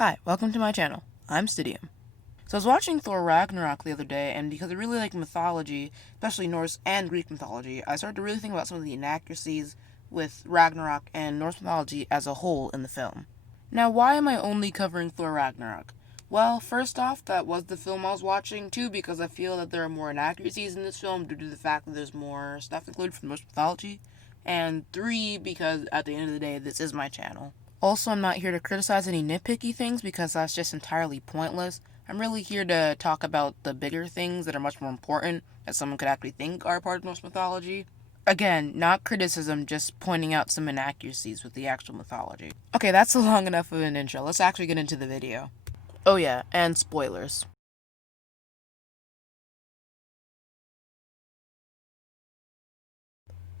Hi, welcome to my channel. I'm Stidium. So I was watching Thor Ragnarok the other day, and because I really like mythology, especially Norse and Greek mythology, I started to really think about some of the inaccuracies with Ragnarok and Norse mythology as a whole in the film. Now, why am I only covering Thor Ragnarok? Well, first off, that was the film I was watching. Two, because I feel that there are more inaccuracies in this film due to the fact that there's more stuff included from Norse mythology. And three, because at the end of the day, this is my channel. Also, I'm not here to criticize any nitpicky things because that's just entirely pointless. I'm really here to talk about the bigger things that are much more important that someone could actually think are part of Norse mythology. Again, not criticism, just pointing out some inaccuracies with the actual mythology. Okay, that's long enough of an intro. Let's actually get into the video. Oh yeah, and spoilers.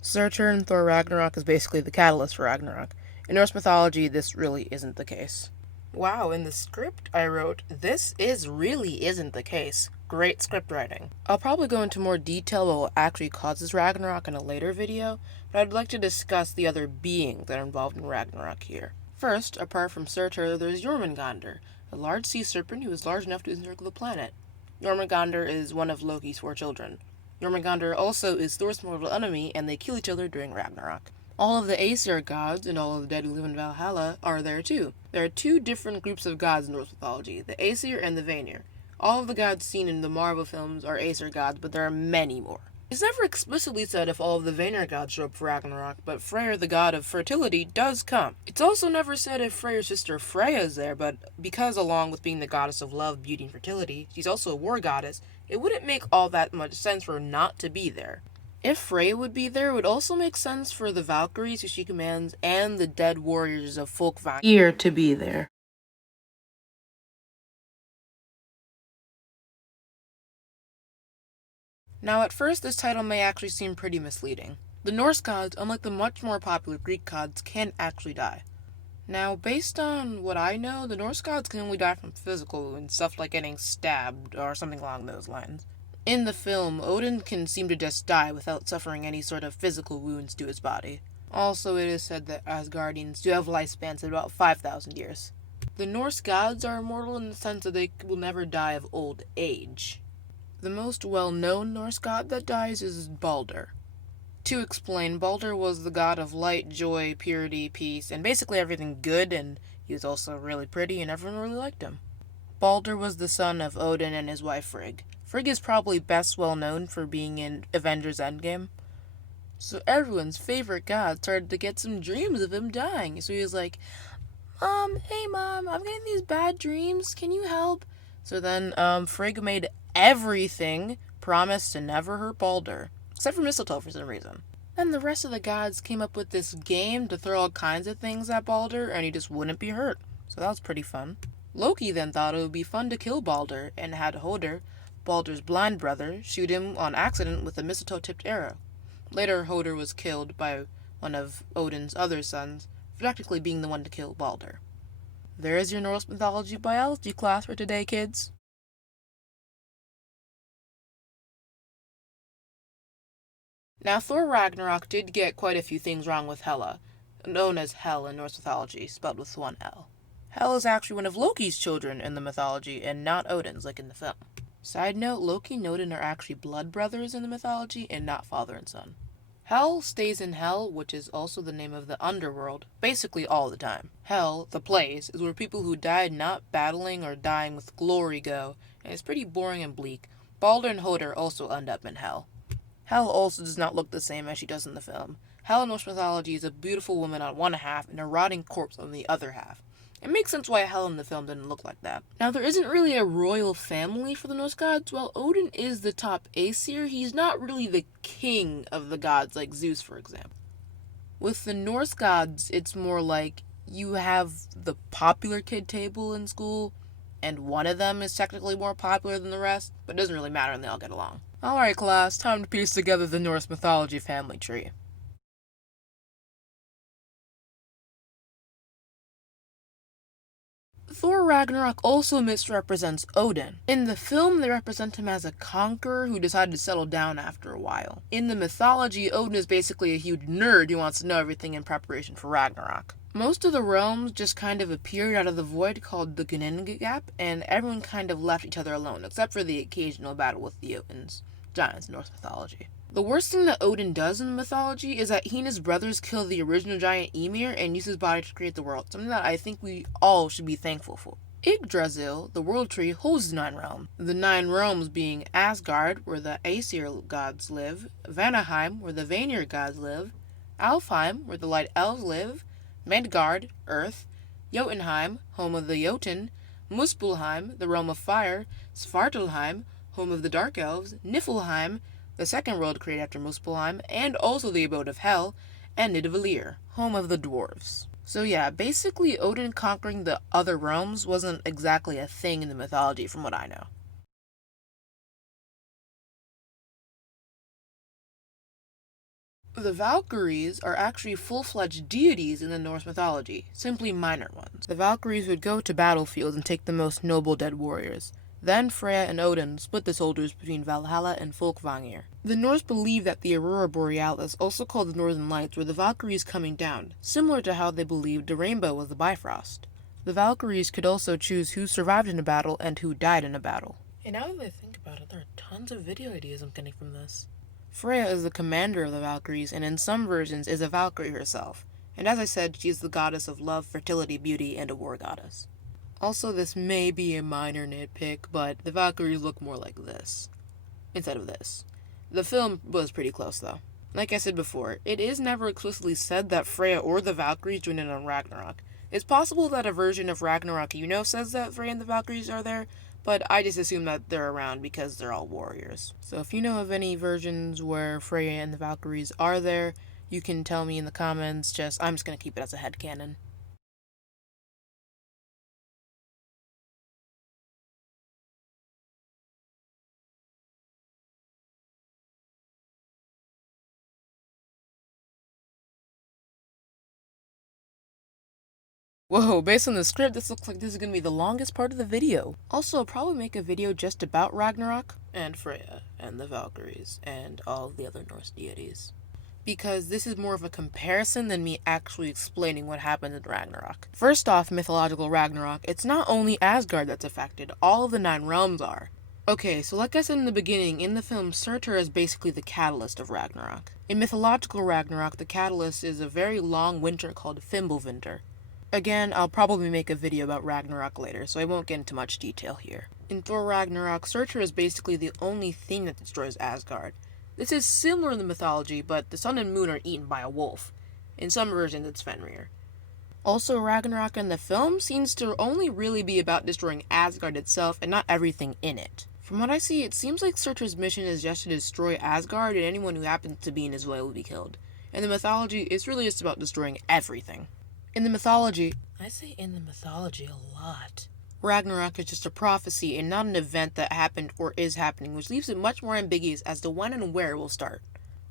Surtur in Thor Ragnarok is basically the catalyst for Ragnarok. In Norse mythology, this really isn't the case. Wow, in the script I wrote, this really isn't the case. Great script writing. I'll probably go into more detail about what actually causes Ragnarok in a later video, but I'd like to discuss the other beings that are involved in Ragnarok here. First, apart from Surtur, there's Jormungandr, a large sea serpent who is large enough to encircle the planet. Jormungandr is one of Loki's 4 children. Jormungandr also is Thor's mortal enemy, and they kill each other during Ragnarok. All of the Aesir gods and all of the dead who live in Valhalla are there too. There are 2 different groups of gods in Norse mythology, the Aesir and the Vanir. All of the gods seen in the Marvel films are Aesir gods, but there are many more. It's never explicitly said if all of the Vanir gods show up for Ragnarok, but Freyr, the god of fertility, does come. It's also never said if Freyr's sister Freya is there, but because along with being the goddess of love, beauty, and fertility, she's also a war goddess, it wouldn't make all that much sense for her not to be there. If Freya would be there, it would also make sense for the Valkyries who she commands and the dead warriors of Folkvangr to be there. Now, at first, this title may actually seem pretty misleading. The Norse gods, unlike the much more popular Greek gods, can actually die. Now, based on what I know, the Norse gods can only die from physical wounds, stuff like getting stabbed or something along those lines. In the film, Odin can seem to just die without suffering any sort of physical wounds to his body. Also, it is said that Asgardians do have lifespans of about 5,000 years. The Norse gods are immortal in the sense that they will never die of old age. The most well-known Norse god that dies is Baldur. To explain, Baldur was the god of light, joy, purity, peace, and basically everything good, and he was also really pretty and everyone really liked him. Baldur was the son of Odin and his wife Frigg. Frigg is probably best well known for being in Avengers Endgame. So everyone's favorite god started to get some dreams of him dying. So he was like, hey mom, I'm getting these bad dreams, can you help? So then, Frigg made everything promise to never hurt Baldur, except for mistletoe for some reason. Then the rest of the gods came up with this game to throw all kinds of things at Baldur, and he just wouldn't be hurt. So that was pretty fun. Loki then thought it would be fun to kill Baldur, and had Hoder, Baldur's blind brother, shoot him on accident with a mistletoe-tipped arrow. Later, Hoder was killed by one of Odin's other sons, for technically being the one to kill Baldur. There is your Norse mythology biology class for today, kids. Now, Thor Ragnarok did get quite a few things wrong with Hela, known as Hel in Norse mythology, spelled with one L. Hel is actually one of Loki's children in the mythology, and not Odin's like in the film. Side note, Loki and Odin are actually blood brothers in the mythology, and not father and son. Hel stays in Hell, which is also the name of the underworld, basically all the time. Hell, the place, is where people who died not battling or dying with glory go, and it's pretty boring and bleak. Baldur and Hoder also end up in Hell. Hel also does not look the same as she does in the film. Hel in Norse mythology is a beautiful woman on one half and a rotting corpse on the other half. It makes sense why Hel in the film didn't look like that. Now, there isn't really a royal family for the Norse gods. While Odin is the top Aesir, he's not really the king of the gods like Zeus, for example. With the Norse gods, it's more like you have the popular kid table in school, and one of them is technically more popular than the rest, but it doesn't really matter and they all get along. Alright class, time to piece together the Norse mythology family tree. Thor Ragnarok also misrepresents Odin. In the film, they represent him as a conqueror who decided to settle down after a while. In the mythology, Odin is basically a huge nerd who wants to know everything in preparation for Ragnarok. Most of the realms just kind of appeared out of the void called the Gunning Gap, and everyone kind of left each other alone, except for the occasional battle with the Jotuns, giants in Norse mythology. The worst thing that Odin does in the mythology is that he and his brothers kill the original giant Ymir and use his body to create the world, something that I think we all should be thankful for. Yggdrasil, the world tree, holds the 9 realms. The 9 realms being Asgard, where the Aesir gods live, Vanaheim, where the Vanir gods live, Alfheim, where the Light Elves live, Midgard, Earth, Jotunheim, home of the Jotun, Muspelheim, the realm of fire, Svartalheim, home of the Dark Elves, Niflheim, the second world created after Muspelheim, and also the abode of Hell, and Nidavellir, home of the dwarves. So yeah, basically Odin conquering the other realms wasn't exactly a thing in the mythology from what I know. The Valkyries are actually full-fledged deities in the Norse mythology, simply minor ones. The Valkyries would go to battlefields and take the most noble dead warriors. Then Freya and Odin split the soldiers between Valhalla and Folkvangir. The Norse believe that the Aurora Borealis, also called the Northern Lights, were the Valkyries coming down, similar to how they believed the rainbow was the Bifrost. The Valkyries could also choose who survived in a battle and who died in a battle. And now that I think about it, there are tons of video ideas I'm getting from this. Freya is the commander of the Valkyries, and in some versions is a Valkyrie herself. And as I said, she is the goddess of love, fertility, beauty, and a war goddess. Also, this may be a minor nitpick, but the Valkyries look more like this, instead of this. The film was pretty close, though. Like I said before, it is never explicitly said that Freya or the Valkyries join in on Ragnarok. It's possible that a version of Ragnarok says that Freya and the Valkyries are there, but I just assume that they're around because they're all warriors. So if you know of any versions where Freya and the Valkyries are there, you can tell me in the comments. I'm just gonna keep it as a headcanon. Whoa, based on the script, this looks like this is going to be the longest part of the video. Also, I'll probably make a video just about Ragnarok, and Freya, and the Valkyries, and all of the other Norse deities. Because this is more of a comparison than me actually explaining what happened in Ragnarok. First off, mythological Ragnarok, it's not only Asgard that's affected, all of the 9 realms are. Okay, so like I said in the beginning, in the film, Surtur is basically the catalyst of Ragnarok. In mythological Ragnarok, the catalyst is a very long winter called Fimbulvinter. Again, I'll probably make a video about Ragnarok later, so I won't get into much detail here. In Thor Ragnarok, Surtur is basically the only thing that destroys Asgard. This is similar in the mythology, but the sun and moon are eaten by a wolf. In some versions, it's Fenrir. Also, Ragnarok in the film seems to only really be about destroying Asgard itself and not everything in it. From what I see, it seems like Surtur's mission is just to destroy Asgard, and anyone who happens to be in his way will be killed. In the mythology, it's really just about destroying everything. In the mythology, I say in the mythology a lot. Ragnarok is just a prophecy and not an event that happened or is happening, which leaves it much more ambiguous as to when and where it will start.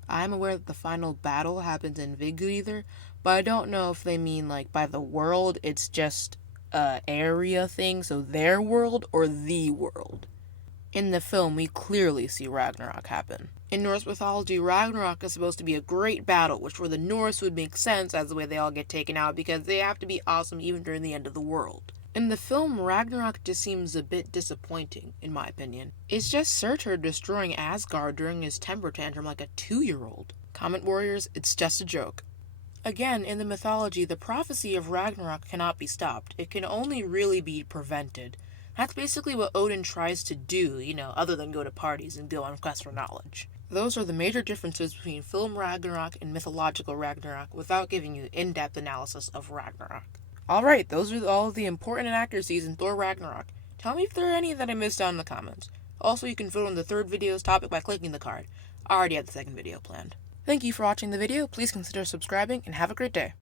I am aware that the final battle happens in Vigdíðr, but I don't know if they mean like by the world, it's just a area thing, so their world or the world. In the film, we clearly see Ragnarok happen. In Norse mythology, Ragnarok is supposed to be a great battle, which for the Norse would make sense as the way they all get taken out because they have to be awesome even during the end of the world. In the film, Ragnarok just seems a bit disappointing, in my opinion. It's just Surtur destroying Asgard during his temper tantrum like a 2-year-old. Comment warriors, it's just a joke. Again, in the mythology, the prophecy of Ragnarok cannot be stopped. It can only really be prevented. That's basically what Odin tries to do, other than go to parties and go on quests for knowledge. Those are the major differences between film Ragnarok and mythological Ragnarok without giving you in-depth analysis of Ragnarok. Alright, those are all of the important inaccuracies in Thor Ragnarok. Tell me if there are any that I missed out in the comments. Also, you can vote on the third video's topic by clicking the card. I already had the second video planned. Thank you for watching the video, please consider subscribing, and have a great day.